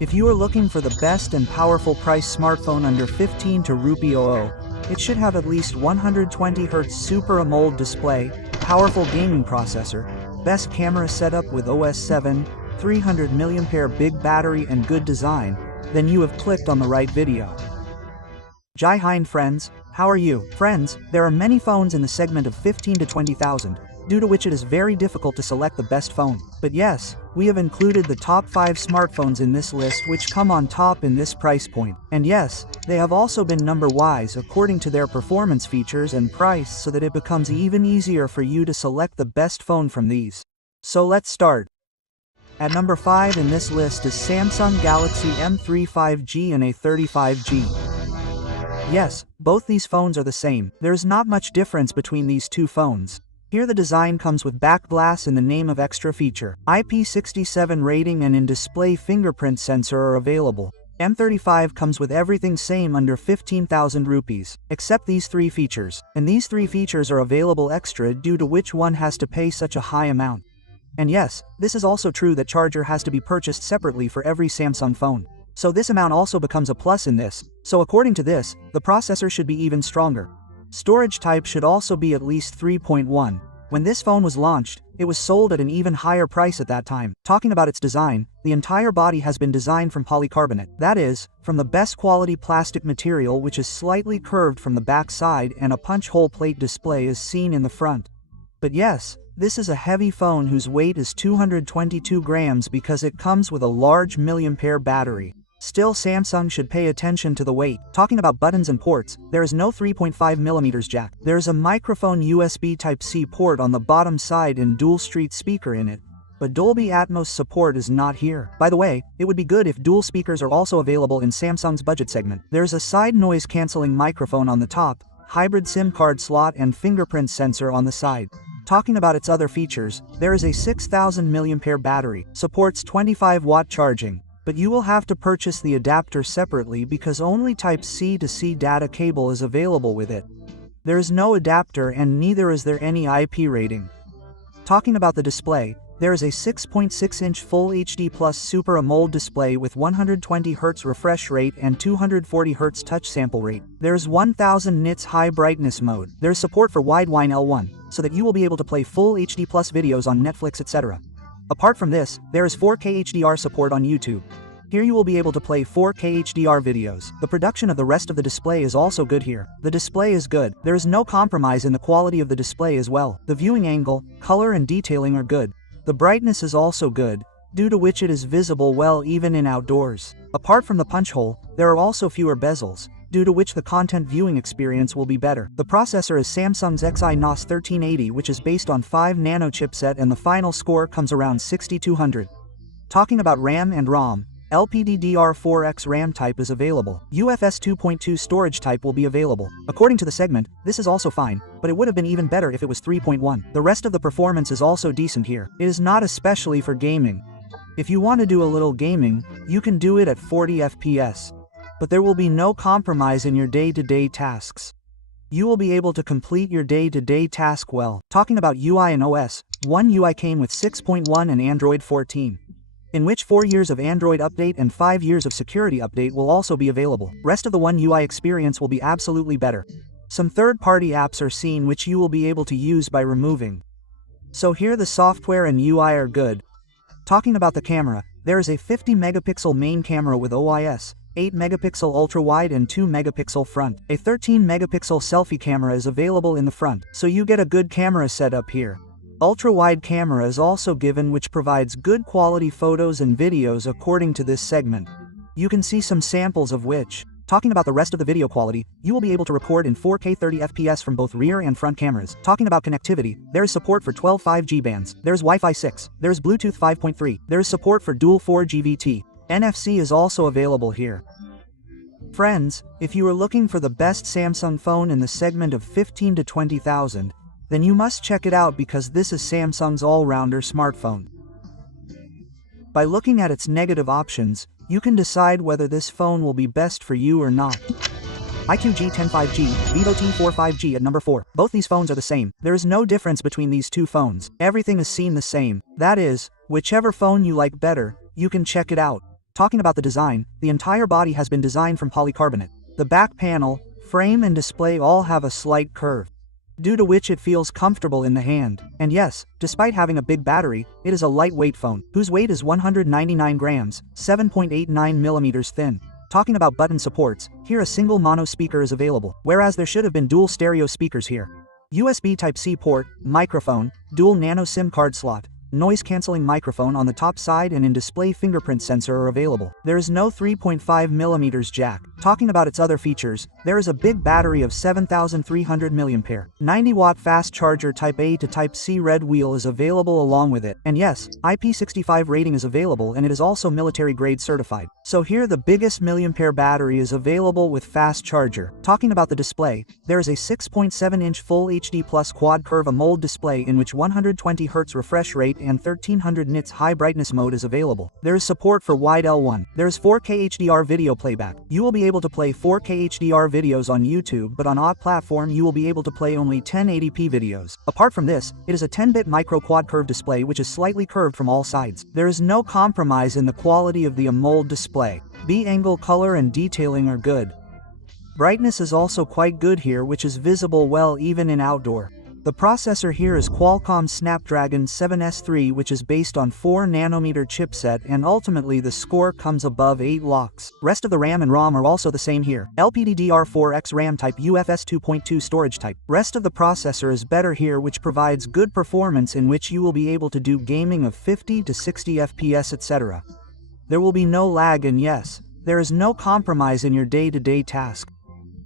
If you are looking for the best and powerful price smartphone under 15 to rupee 00, it should have at least 120Hz Super AMOLED display, powerful gaming processor, best camera setup with OS 7, 300 mAh big battery and good design, then you have clicked on the right video. Jai Hind friends, how are you? Friends, there are many phones in the segment of 15 to 20,000, due to which it is very difficult to select the best phone. But yes, we have included the top 5 smartphones in this list which come on top in this price point. And yes, they have also been number-wise according to their performance features and price so that it becomes even easier for you to select the best phone from these. So let's start. At number 5 in this list is Samsung Galaxy M3 5G and A35G. Yes, both these phones are the same. There's not much difference between these two phones. Here the design comes with back glass in the name of extra feature. IP67 rating and in-display fingerprint sensor are available. M35 comes with everything same under 15,000 rupees, except these 3 features. And these 3 features are available extra due to which one has to pay such a high amount. And yes, this is also true that charger has to be purchased separately for every Samsung phone. So this amount also becomes a plus in this. So according to this, the processor should be even stronger. Storage type should also be at least 3.1. When this phone was launched, it was sold at an even higher price at that time. Talking about its design, the entire body has been designed from polycarbonate. That is, from the best quality plastic material which is slightly curved from the back side and a punch hole plate display is seen in the front. But yes, this is a heavy phone whose weight is 222 grams because it comes with a large mAh battery. Still, Samsung should pay attention to the weight. Talking about buttons and ports, there is no 3.5mm jack. There is a microphone USB Type-C port on the bottom side and dual street speaker in it. But Dolby Atmos support is not here. By the way, it would be good if dual speakers are also available in Samsung's budget segment. There's a side noise cancelling microphone on the top, hybrid SIM card slot and fingerprint sensor on the side. Talking about its other features, there is a 6000 mAh battery, supports 25-watt charging. But you will have to purchase the adapter separately because only Type-C to C data cable is available with it. There is no adapter and neither is there any IP rating. Talking about the display, there is a 6.6-inch Full HD Plus Super AMOLED display with 120Hz refresh rate and 240Hz touch sample rate. There's 1000 nits high brightness mode. There's support for Widevine L1, so that you will be able to play Full HD Plus videos on Netflix etc. Apart from this, there is 4K HDR support on YouTube. Here you will be able to play 4K HDR videos. The production of the rest of the display is also good here. The display is good. There is no compromise in the quality of the display as well. The viewing angle, color and detailing are good. The brightness is also good, due to which it is visible well even in outdoors. Apart from the punch hole, there are also fewer bezels, due to which the content viewing experience will be better. The processor is Samsung's Exynos 1380 which is based on 5nm chipset and the final score comes around 6200. Talking about RAM and ROM, LPDDR4X RAM type is available. UFS 2.2 storage type will be available. According to the segment, this is also fine, but it would have been even better if it was 3.1. The rest of the performance is also decent here. It is not especially for gaming. If you want to do a little gaming, you can do it at 40 FPS. But there will be no compromise in your day-to-day tasks. You will be able to complete your day-to-day task well. Talking about UI and OS, One UI came with 6.1 and Android 14. In which 4 years of Android update and 5 years of security update will also be available. Rest of the One UI experience will be absolutely better. Some third-party apps are seen which you will be able to use by removing. So here the software and UI are good. Talking about the camera, there is a 50-megapixel main camera with OIS, 8-megapixel ultra-wide and 2-megapixel front. A 13-megapixel selfie camera is available in the front, so you get a good camera setup here. Ultra-wide camera is also given which provides good quality photos and videos according to this segment. You can see some samples of which. Talking about the rest of the video quality, you will be able to record in 4K 30 FPS from both rear and front cameras. Talking about connectivity, there is support for 12 5G bands, there's Wi-Fi 6, there's Bluetooth 5.3, there is support for dual 4G VT. NFC is also available here. Friends, if you are looking for the best Samsung phone in the segment of 15 to 20,000, then you must check it out because this is Samsung's all-rounder smartphone. By looking at its negative options, you can decide whether this phone will be best for you or not. iQoo G10 5G, Vivo T4 5G at number 4. Both these phones are the same. There is no difference between these two phones. Everything is seen the same. That is, whichever phone you like better, you can check it out. Talking about the design, the entire body has been designed from polycarbonate. The back panel, frame and display all have a slight curve, due to which it feels comfortable in the hand. And yes, despite having a big battery, it is a lightweight phone, whose weight is 199 grams, 7.89 millimeters thin. Talking about button supports, here a single mono speaker is available, whereas there should have been dual stereo speakers here. USB Type-C port, microphone, dual nano SIM card slot, noise-canceling microphone on the top side and in-display fingerprint sensor are available. There is no 3.5mm jack. Talking about its other features, there is a big battery of 7,300 mAh. 90-watt fast charger Type A to Type C red wheel is available along with it. And yes, IP65 rating is available and it is also military-grade certified. So here the biggest milliampere battery is available with fast charger. Talking about the display, there is a 6.7-inch Full HD Plus quad curve AMOLED display in which 120Hz refresh rate and 1300 nits high brightness mode is available. There is support for wide L1. There is 4K HDR video playback. You will be able to play 4K HDR videos on YouTube, but on all platform you will be able to play only 1080p videos. Apart from this, it is a 10-bit micro quad curve display which is slightly curved from all sides. There is no compromise in the quality of the AMOLED display. B-angle color and detailing are good. Brightness is also quite good here, which is visible well even in outdoor. The processor here is Qualcomm Snapdragon 7S3, which is based on 4nm chipset, and ultimately the score comes above 8 locks. Rest of the RAM and ROM are also the same here. LPDDR4X RAM type UFS 2.2 storage type. Rest of the processor is better here, which provides good performance in which you will be able to do gaming of 50 to 60 FPS etc. There will be no lag, and yes, there is no compromise in your day-to-day task.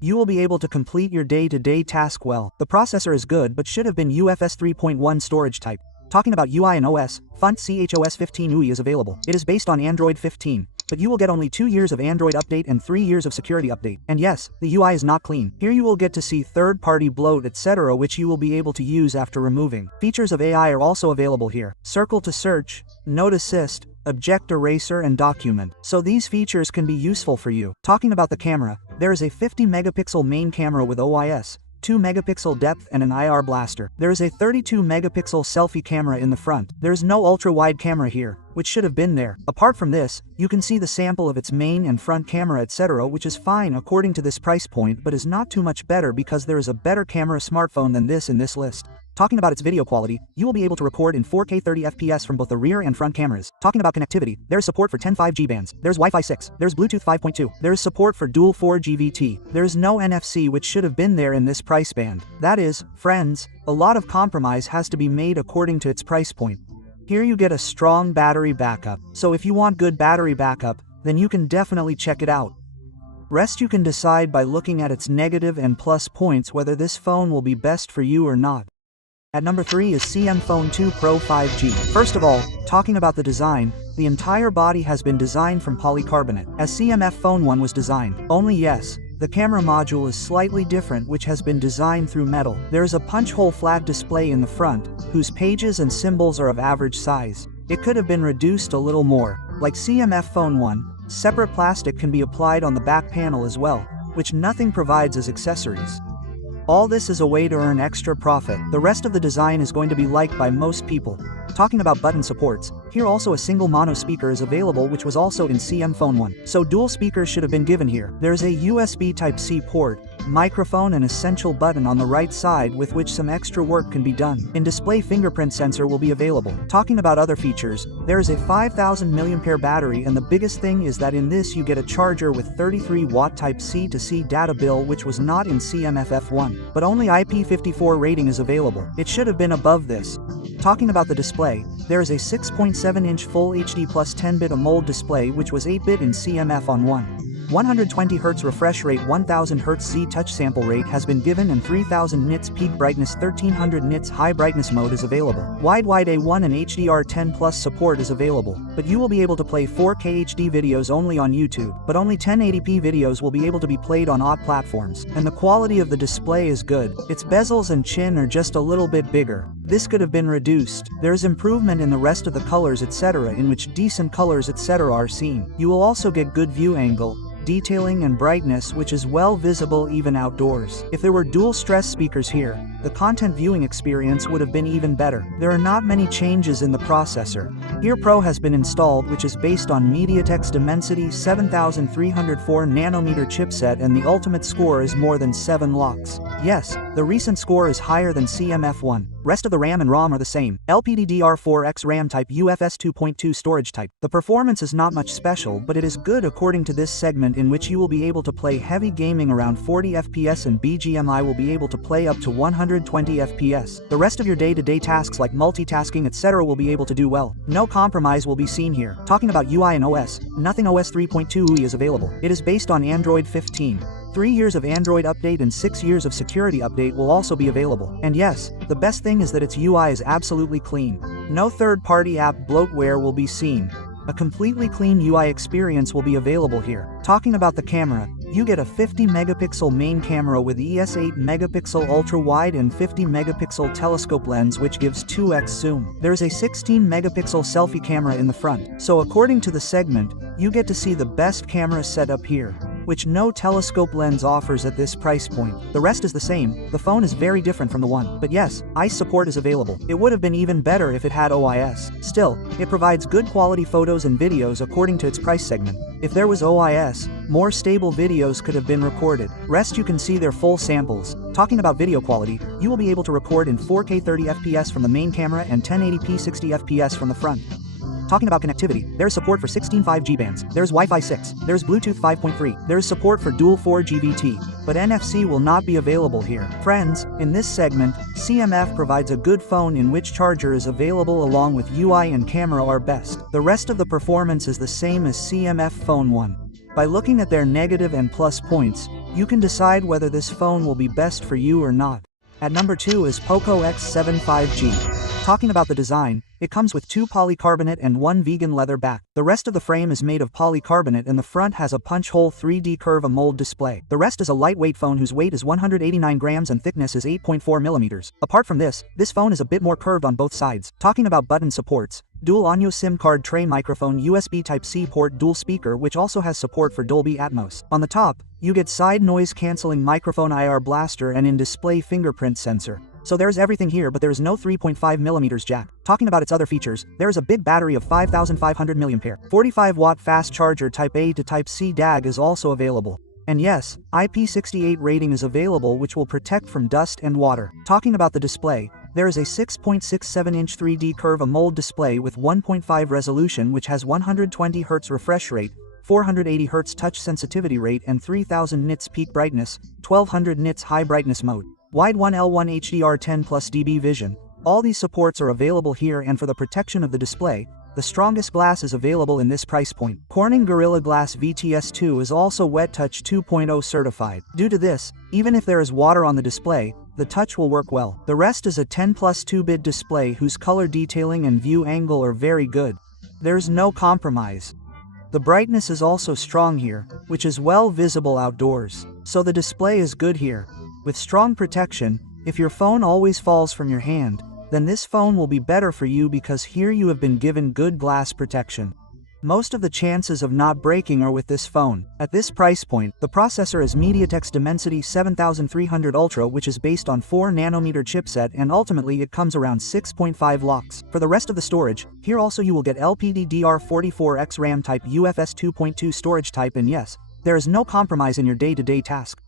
You will be able to complete your day-to-day task well. The processor is good but should have been UFS 3.1 storage type. Talking about UI and OS, Font CHOS 15 UI is available. It is based on Android 15, but you will get only 2 years of Android update and 3 years of security update. And yes, the UI is not clean. Here you will get to see third-party bloat etc. which you will be able to use after removing. Features of AI are also available here. Circle to search, Note Assist, Object Eraser and Document. So these features can be useful for you. Talking about the camera, there is a 50-megapixel main camera with OIS, 2-megapixel depth and an IR blaster. There is a 32-megapixel selfie camera in the front. There is no ultra-wide camera here, which should have been there. Apart from this, you can see the sample of its main and front camera etc., which is fine according to this price point but is not too much better because there is a better camera smartphone than this in this list. Talking about its video quality, you will be able to record in 4K 30 FPS from both the rear and front cameras. Talking about connectivity, there is support for 10 5G bands, there's Wi-Fi 6, there's Bluetooth 5.2, there is support for dual 4G VT, there is no NFC which should have been there in this price band. That is, friends, a lot of compromise has to be made according to its price point. Here you get a strong battery backup, so if you want good battery backup, then you can definitely check it out. Rest you can decide by looking at its negative and plus points whether this phone will be best for you or not. At number 3 is CM Phone 2 Pro 5G. First of all, talking about the design, the entire body has been designed from polycarbonate, as CMF Phone 1 was designed. Only yes, the camera module is slightly different, which has been designed through metal. There is a punch hole flat display in the front, whose pages and symbols are of average size. It could have been reduced a little more. Like CMF Phone 1, separate plastic can be applied on the back panel as well, which nothing provides as accessories. All this is a way to earn extra profit. The rest of the design is going to be liked by most people. Talking about button supports, here also a single mono speaker is available, which was also in CM Phone 1. So dual speakers should have been given here. There is a USB Type-C port, microphone and essential button on the right side with which some extra work can be done. In-display fingerprint sensor will be available. Talking about other features, there is a 5000 mAh battery, and the biggest thing is that in this you get a charger with 33-watt Type-C to C data bill, which was not in CMFF1, but only IP54 rating is available. It should have been above this. Talking about the display, there is a 6.7-inch Full HD Plus 10-bit AMOLED display which was 8-bit in CMF on 120Hz refresh rate, 1000Hz Z touch sample rate has been given, and 3000 nits peak brightness, 1300 nits high brightness mode is available. Wide A1 and HDR10 Plus support is available, but you will be able to play 4K HD videos only on YouTube, but only 1080p videos will be able to be played on all platforms, and the quality of the display is good. Its bezels and chin are just a little bit bigger. This could have been reduced. There is improvement in the rest of the colors etc., in which decent colors etc. are seen. You will also get good view angle, detailing and brightness which is well visible even outdoors. If there were dual stress speakers here, the content viewing experience would have been even better. There are not many changes in the processor. Here Pro has been installed, which is based on MediaTek's Dimensity 7304 nanometer chipset, and the ultimate score is more than 7 locks. Yes, the recent score is higher than CMF1. Rest of the RAM and ROM are the same. LPDDR4X RAM type, UFS 2.2 storage type. The performance is not much special, but it is good according to this segment, in which you will be able to play heavy gaming around 40 FPS and BGMI will be able to play up to 120 FPS. The rest of your day-to-day tasks like multitasking etc. will be able to do well. No compromise will be seen here. Talking about UI and OS, nothing OS 3.2 UI is available. It is based on Android 15. 3 years of Android update and 6 years of security update will also be available. And yes, the best thing is that its UI is absolutely clean. No third-party app bloatware will be seen. A completely clean UI experience will be available here. Talking about the camera, you get a 50-megapixel main camera with ES8 megapixel ultra-wide and 50-megapixel telescope lens which gives 2x zoom. There is a 16-megapixel selfie camera in the front. So according to the segment, you get to see the best camera setup here, which no telescope lens offers at this price point. The rest is the same. The phone is very different from the one. But yes, ICE support is available. It would have been even better if it had OIS. Still, it provides good quality photos and videos according to its price segment. If there was OIS, more stable videos could have been recorded. Rest you can see their full samples. Talking about video quality, you will be able to record in 4K 30 FPS from the main camera and 1080p 60 FPS from the front. Talking about connectivity, there is support for 16 5G bands, there's Wi-Fi 6, there's Bluetooth 5.3, there is support for dual 4G VT, but NFC will not be available here. Friends, in this segment, CMF provides a good phone in which charger is available along with UI and camera are best. The rest of the performance is the same as CMF Phone 1. By looking at their negative and plus points, you can decide whether this phone will be best for you or not. At number 2 is Poco X7 5G. Talking about the design, it comes with 2 polycarbonate and 1 vegan leather back. The rest of the frame is made of polycarbonate and the front has a punch-hole 3D curve AMOLED display. The rest is a lightweight phone whose weight is 189 grams and thickness is 8.4 millimeters. Apart from this phone is a bit more curved on both sides. Talking about button supports, dual audio SIM card tray microphone, USB Type-C port, dual speaker which also has support for Dolby Atmos. On the top, you get side noise cancelling microphone, IR blaster and in-display fingerprint sensor. So there's everything here, but there is no 3.5mm jack. Talking about its other features, there is a big battery of 5500 mAh. 45-watt fast charger Type A to Type C DAG is also available. And yes, IP68 rating is available which will protect from dust and water. Talking about the display, there is a 6.67-inch 3D curve AMOLED display with 1.5 resolution which has 120 Hz refresh rate, 480 Hz touch sensitivity rate and 3000 nits peak brightness, 1200 nits high brightness mode. Wide 1L1 HDR 10 plus dB vision. All these supports are available here, and for the protection of the display, the strongest glass is available in this price point. Corning Gorilla Glass VTS2 is also Wet Touch 2.0 certified. Due to this, even if there is water on the display, the touch will work well. The rest is a 10+2-bit display whose color detailing and view angle are very good. There's no compromise. The brightness is also strong here, which is well visible outdoors. So the display is good here. With strong protection, if your phone always falls from your hand, then this phone will be better for you because here you have been given good glass protection. Most of the chances of not breaking are with this phone. At this price point, the processor is MediaTek's Dimensity 7300 Ultra which is based on 4nm chipset and ultimately it comes around 6.5 locks. For the rest of the storage, here also you will get LPDDR4X RAM type, UFS 2.2 storage type, and yes, there is no compromise in your day-to-day task.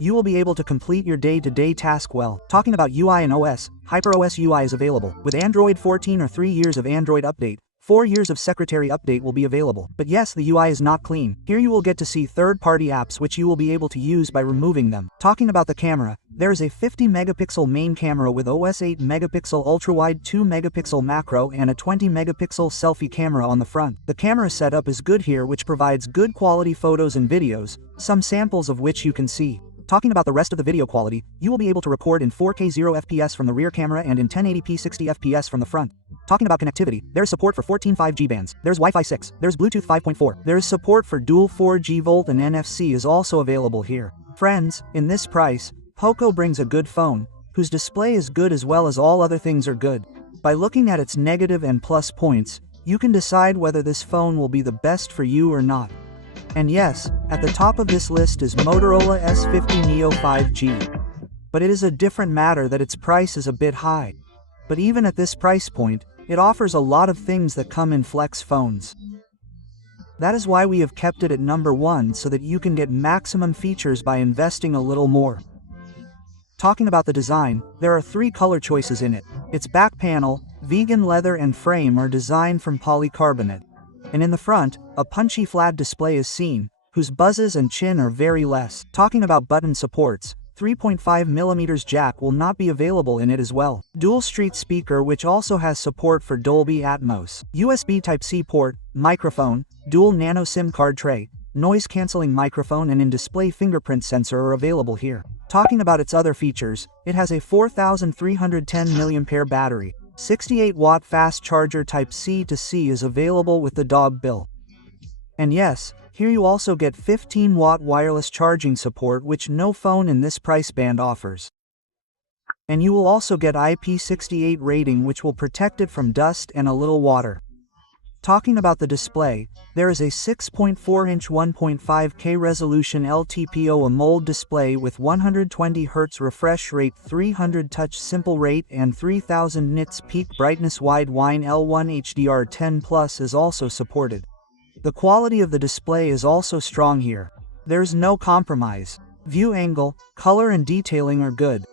You will be able to complete your day-to-day task well. Talking about UI and OS, HyperOS UI is available. With Android 14 or 3 years of Android update, 4 years of Secretary update will be available. But yes, the UI is not clean. Here you will get to see third-party apps which you will be able to use by removing them. Talking about the camera, there is a 50-megapixel main camera with OS 8-megapixel ultra-wide 2-megapixel macro and a 20-megapixel selfie camera on the front. The camera setup is good here which provides good quality photos and videos, some samples of which you can see. Talking about the rest of the video quality, you will be able to record in 4K 0 FPS from the rear camera and in 1080p 60 FPS from the front. Talking about connectivity, there is support for 14 5G bands, there's Wi-Fi 6, there's Bluetooth 5.4, there is support for dual 4G Volt and NFC is also available here. Friends, in this price, Poco brings a good phone, whose display is good as well as all other things are good. By looking at its negative and plus points, you can decide whether this phone will be the best for you or not. And yes, at the top of this list is Motorola S50 Neo 5G. But it is a different matter that its price is a bit high. But even at this price point, it offers a lot of things that come in flex phones. That is why we have kept it at number 1 so that you can get maximum features by investing a little more. Talking about the design, there are 3 color choices in it. Its back panel, vegan leather and frame are designed from polycarbonate. And in the front, a punchy flat display is seen, whose buzzes and chin are very less. Talking about button supports, 3.5mm jack will not be available in it as well. Dual street speaker which also has support for Dolby Atmos. USB Type-C port, microphone, dual nano SIM card tray, noise-canceling microphone and in-display fingerprint sensor are available here. Talking about its other features, it has a 4310 mAh battery. 68-watt fast charger Type-C to C is available with the dog bill. And yes, here you also get 15-watt wireless charging support which no phone in this price band offers. And you will also get IP68 rating which will protect it from dust and a little water. Talking about the display, there is a 6.4-inch 1.5K resolution LTPO AMOLED display with 120Hz refresh rate, 300 touch simple rate and 3000 nits peak brightness. Wide-wide L1 HDR10+ is also supported. The quality of the display is also strong here. There's no compromise. View angle, color and detailing are good.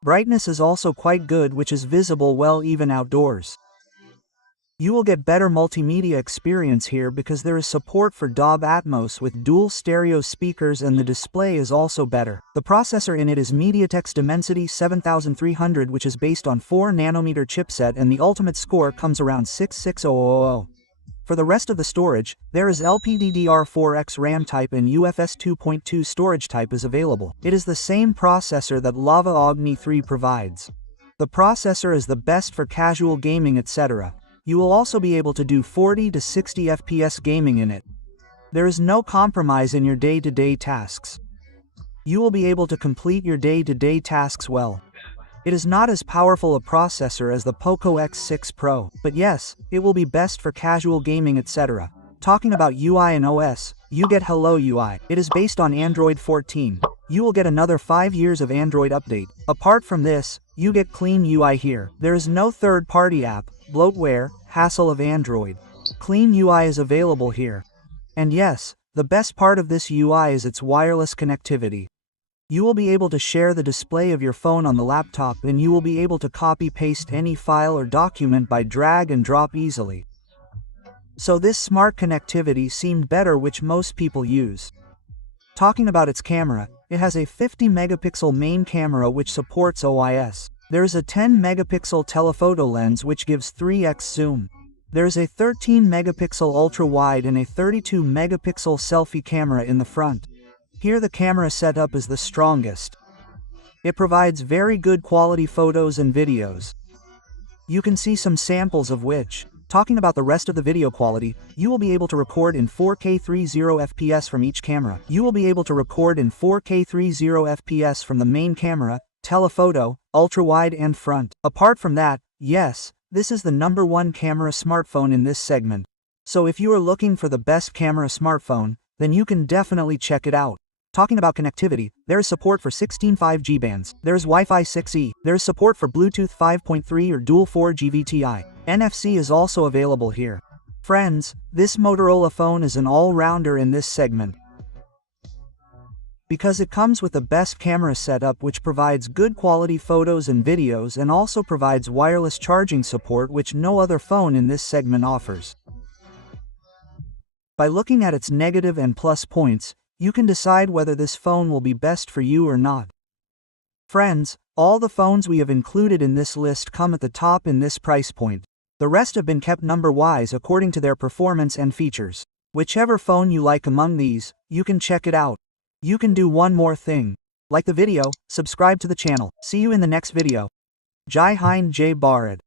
Brightness is also quite good which is visible well even outdoors. You will get better multimedia experience here because there is support for Dolby Atmos with dual stereo speakers and the display is also better. The processor in it is MediaTek's Dimensity 7300 which is based on 4nm chipset and the ultimate score comes around 66000. For the rest of the storage, there is LPDDR4X RAM type and UFS 2.2 storage type is available. It is the same processor that Lava Ogni 3 provides. The processor is the best for casual gaming etc. You will also be able to do 40 to 60 FPS gaming in it. There is no compromise in your day-to-day tasks. You will be able to complete your day-to-day tasks well. It is not as powerful a processor as the Poco X7 Pro, but yes, it will be best for casual gaming etc. Talking about UI and OS, you get Hello UI. It is based on Android 14. You will get another 5 years of Android update. Apart from this, you get clean UI here. There is no third-party app, bloatware, hassle of Android. Clean UI is available here. And yes, the best part of this UI is its wireless connectivity. You will be able to share the display of your phone on the laptop and you will be able to copy-paste any file or document by drag and drop easily. So this smart connectivity seemed better which most people use. Talking about its camera, it has a 50-megapixel main camera which supports OIS. There is a 10-megapixel telephoto lens which gives 3x zoom. There is a 13-megapixel ultra-wide and a 32-megapixel selfie camera in the front. Here the camera setup is the strongest. It provides very good quality photos and videos. You can see some samples of which. Talking about the rest of the video quality, you will be able to record in 4K 30 FPS from each camera. You will be able to record in 4K 30 FPS from the main camera, telephoto, ultra-wide and front. Apart from that, yes, this is the number 1 camera smartphone in this segment. So if you are looking for the best camera smartphone, then you can definitely check it out. Talking about connectivity, there is support for 16 5G bands. There is Wi-Fi 6E. There is support for Bluetooth 5.3 or dual 4G VTI. NFC is also available here. Friends, this Motorola phone is an all-rounder in this segment. Because it comes with the best camera setup which provides good quality photos and videos and also provides wireless charging support which no other phone in this segment offers. By looking at its negative and plus points, you can decide whether this phone will be best for you or not. Friends, all the phones we have included in this list come at the top in this price point. The rest have been kept number-wise according to their performance and features. Whichever phone you like among these, you can check it out. You can do one more thing. Like the video, subscribe to the channel. See you in the next video. Jai Hind Jai Bharat.